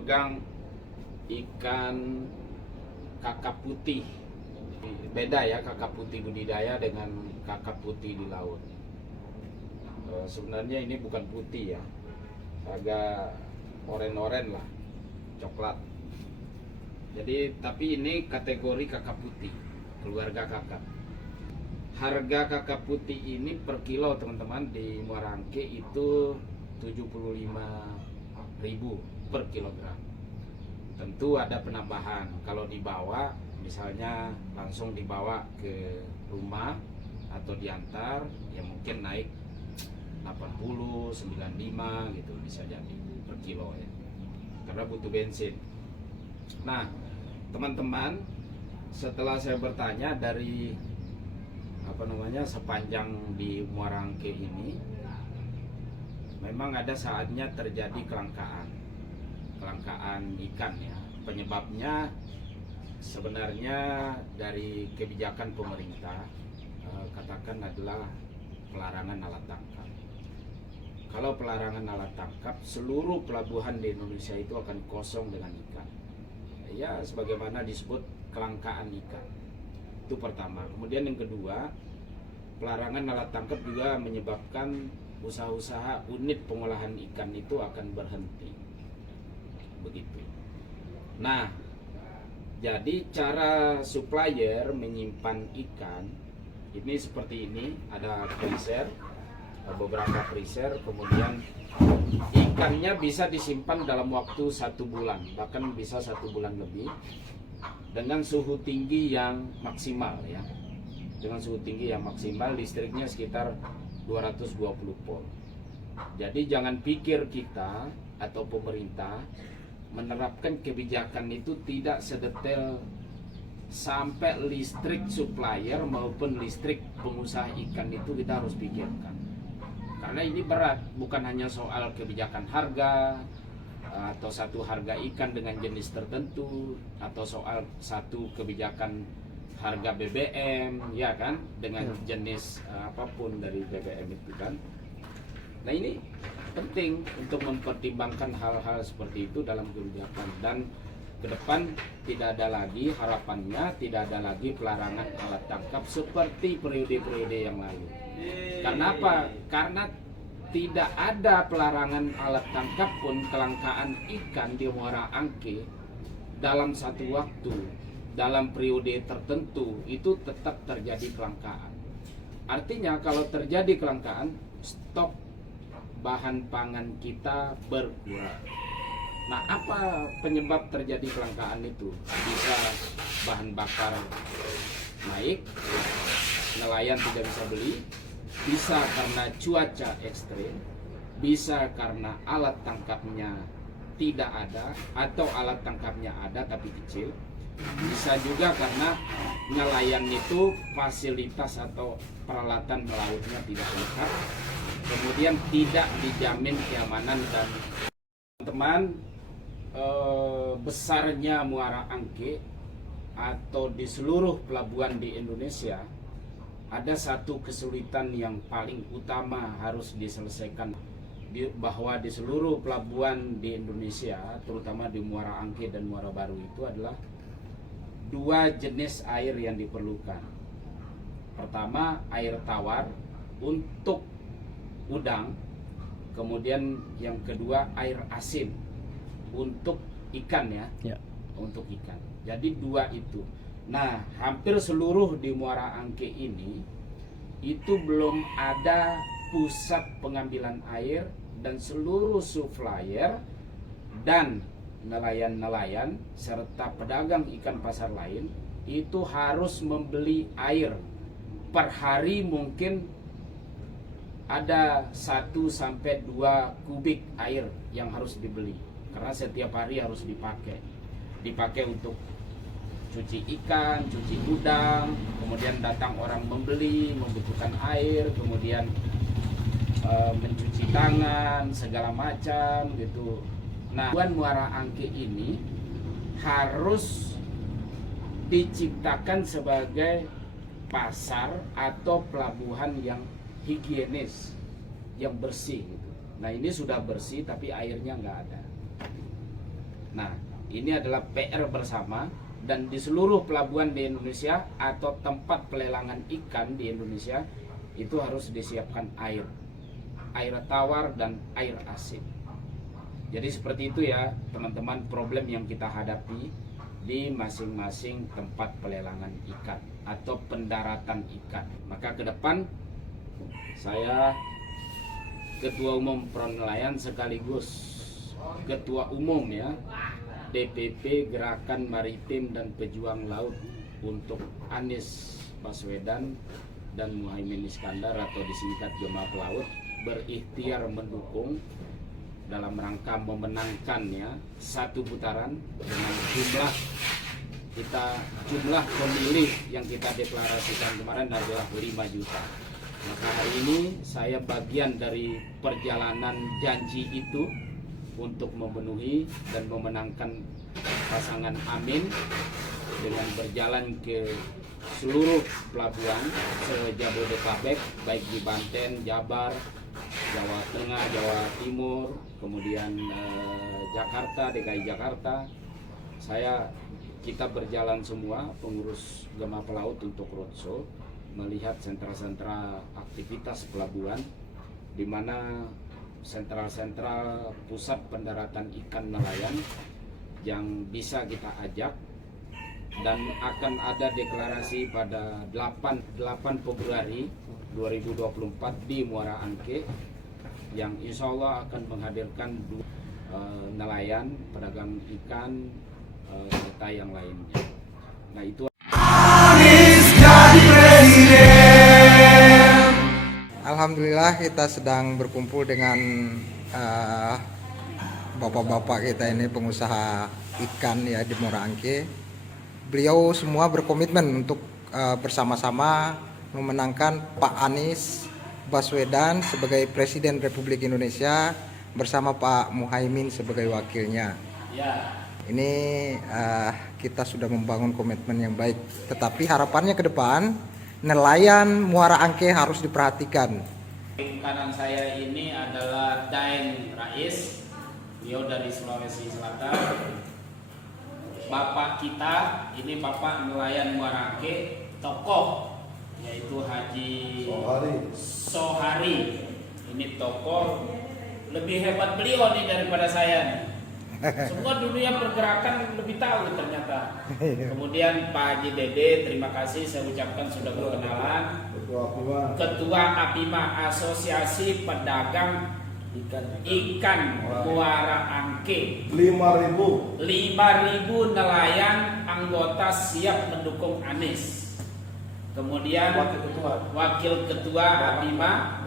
memegang ikan kakap putih. Beda ya kakap putih budidaya dengan kakap putih di laut. Sebenarnya ini bukan putih ya, agak oren-oren lah, coklat. Jadi tapi ini kategori kakap putih, keluarga kakap. Harga kakap putih ini per kilo teman-teman di Muara Angke itu 75.000 per kilogram. Tentu ada penambahan kalau dibawa, misalnya langsung dibawa ke rumah atau diantar, ya mungkin naik 80, 95 gitu bisa jadi per kilo ya, karena butuh bensin. Nah teman-teman, setelah saya bertanya dari sepanjang di Muara Angke ini, memang ada saatnya terjadi kelangkaan ikan ya. Penyebabnya sebenarnya dari kebijakan pemerintah, katakan adalah pelarangan alat tangkap. Kalau pelarangan alat tangkap, seluruh pelabuhan di Indonesia itu akan kosong dengan ikan. Ya, sebagaimana disebut kelangkaan ikan. Itu pertama. Kemudian yang kedua, pelarangan alat tangkap juga menyebabkan usaha-usaha unit pengolahan ikan itu akan berhenti. Begitu. Nah, jadi cara supplier menyimpan ikan ini seperti ini, ada freezer, beberapa freezer, kemudian ikannya bisa disimpan dalam waktu 1 bulan, bahkan bisa 1 bulan lebih, dengan suhu tinggi yang maksimal ya. Dengan suhu tinggi yang maksimal, listriknya sekitar 220 volt. Jadi jangan pikir kita atau pemerintah menerapkan kebijakan itu tidak sedetail sampai listrik supplier maupun listrik pengusaha ikan itu kita harus pikirkan. Karena ini berat, bukan hanya soal kebijakan harga atau satu harga ikan dengan jenis tertentu, atau soal satu kebijakan harga BBM ya kan, dengan jenis apapun dari BBM itu kan. Nah ini penting untuk mempertimbangkan hal-hal seperti itu dalam kebijakan, dan ke depan tidak ada lagi, harapannya tidak ada lagi pelarangan alat tangkap seperti periode-periode yang lalu. Karena apa? Karena tidak ada pelarangan alat tangkap pun, kelangkaan ikan di Muara Angke dalam satu waktu, dalam periode tertentu itu tetap terjadi kelangkaan. Artinya kalau terjadi kelangkaan, stok bahan pangan kita berkurang. Nah, apa penyebab terjadi kelangkaan itu? Bisa bahan bakar naik, nelayan tidak bisa beli, bisa karena cuaca ekstrim, bisa karena alat tangkapnya tidak ada atau alat tangkapnya ada tapi kecil, bisa juga karena nelayan itu fasilitas atau peralatan melautnya tidak lengkap, kemudian tidak dijamin keamanan. Dan teman-teman, besarnya Muara Angke atau di seluruh pelabuhan di Indonesia, ada satu kesulitan yang paling utama harus diselesaikan, bahwa di seluruh pelabuhan di Indonesia, terutama di Muara Angke dan Muara Baru, itu adalah 2 jenis air yang diperlukan. Pertama, air tawar untuk udang, kemudian yang kedua air asin untuk ikan ya. Untuk ikan. Jadi 2 itu. Nah, hampir seluruh di Muara Angke ini itu belum ada pusat pengambilan air, dan seluruh supplier dan nelayan-nelayan serta pedagang ikan pasar lain itu harus membeli air per hari. Mungkin ada 1 sampai 2 kubik air yang harus dibeli, karena setiap hari harus dipakai untuk cuci ikan, cuci udang, kemudian datang orang membeli, membutuhkan air, kemudian mencuci tangan, segala macam gitu. Nah, Muara Angke ini harus diciptakan sebagai pasar atau pelabuhan yang higienis, yang bersih gitu. Nah, ini sudah bersih tapi airnya nggak ada. Nah, ini adalah PR bersama, dan di seluruh pelabuhan di Indonesia atau tempat pelelangan ikan di Indonesia itu harus disiapkan air tawar dan air asin. Jadi seperti itu ya teman-teman, problem yang kita hadapi di masing-masing tempat pelelangan ikan atau pendaratan ikan. Maka ke depan saya Ketua Umum Pronelayan sekaligus Ketua Umum ya DPP Gerakan Maritim dan Pejuang Laut untuk Anies Baswedan dan Muhaimin Iskandar atau disingkat Gema Pelaut berikhtiar mendukung dalam rangka memenangkannya satu putaran dengan jumlah pemilih yang kita deklarasikan kemarin adalah 5 juta. Maka hari ini saya bagian dari perjalanan janji itu untuk memenuhi dan memenangkan pasangan Amin dengan berjalan ke seluruh pelabuhan se-Jabodetabek, baik di Banten, Jabar, Jawa Tengah, Jawa Timur, kemudian Jakarta, DKI Jakarta. Kita berjalan semua pengurus Gema Pelaut untuk roadshow, melihat sentra-sentra aktivitas pelabuhan, di mana sentral-sentral pusat pendaratan ikan nelayan yang bisa kita ajak, dan akan ada deklarasi pada 8 Februari 2024 di Muara Angke yang insya Allah akan menghadirkan nelayan, pedagang ikan, serta yang lainnya. Nah itu. Alhamdulillah kita sedang berkumpul dengan bapak-bapak kita ini, pengusaha ikan ya di Muara Angke. Beliau semua berkomitmen untuk bersama-sama memenangkan Pak Anies Baswedan sebagai Presiden Republik Indonesia bersama Pak Muhaimin sebagai wakilnya. Ini kita sudah membangun komitmen yang baik, tetapi harapannya ke depan nelayan Muara Angke harus diperhatikan. Kanan saya ini adalah Daeng Rais, beliau dari Sulawesi Selatan. Bapak kita, ini Bapak nelayan Muara Angke, tokoh, yaitu Haji Sohari. Ini tokoh, lebih hebat beliau nih daripada saya. Semua dunia pergerakan lebih tahu ternyata. Kemudian Pak Haji Dede, terima kasih saya ucapkan sudah berkenalan. Ketua APIMA, Asosiasi Pedagang Ikan Muara Angke. 5.000 nelayan anggota siap mendukung Anies. Kemudian Wakil Ketua APIMA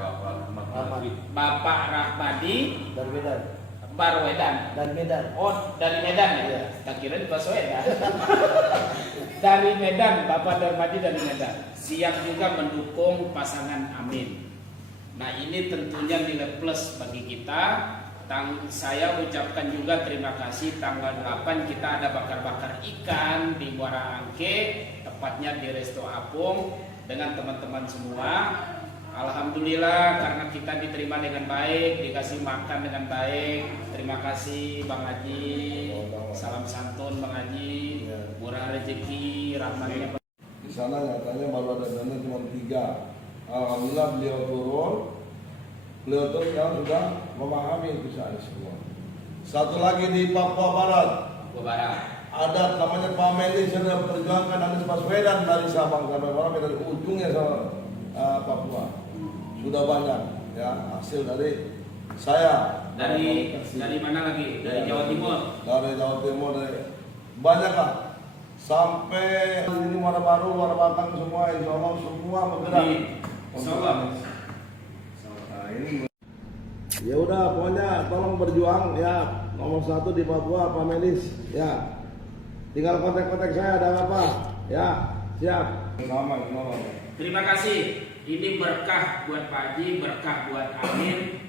Bapak Rahmadi Barwedan dari Medan. Oh, dari Medan ya? Tak kira di Baswedan. Dari Medan, Bapak Darmadi dari Medan. Siap juga mendukung pasangan Amin. Nah, ini tentunya nilai plus bagi kita. Saya ucapkan juga terima kasih, tanggal 8 kita ada bakar-bakar ikan di Muara Angke, tepatnya di Resto Apung dengan teman-teman semua. Alhamdulillah karena kita diterima dengan baik, dikasih makan dengan baik. Terima kasih Bang Haji. Salam santun Bang Haji. Murah rezeki, rahmatnya. Di sana nyatanya baru ada dana cuma 3. Alhamdulillah beliau turun. Beliau tuh sekarang sudah memahami itu semua. Satu lagi di Papua Barat. Ada namanya Pak Melis yang sudah perjuangkan Anies Baswedan dari Sabang sampai Merauke, dari ujungnya sama Papua. Sudah banyak ya hasil dari saya. Dari mana lagi? Dari Jawa Timur. Dari Jawa Timur, dari banyak lah. Sampai ini Muara Baru, Muara Batang semua, insya Allah semua bergerak. Insya Allah. Nah, ini. Ya udah, pokoknya tolong berjuang ya, nomor 1 di Papua Pak Melis ya. Tinggal kontak-kontak saya, ada apa ya, siap. Sama. Terima kasih. Ini berkah buat Pak Haji, berkah buat Amin.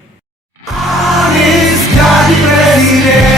Anies jadi presiden.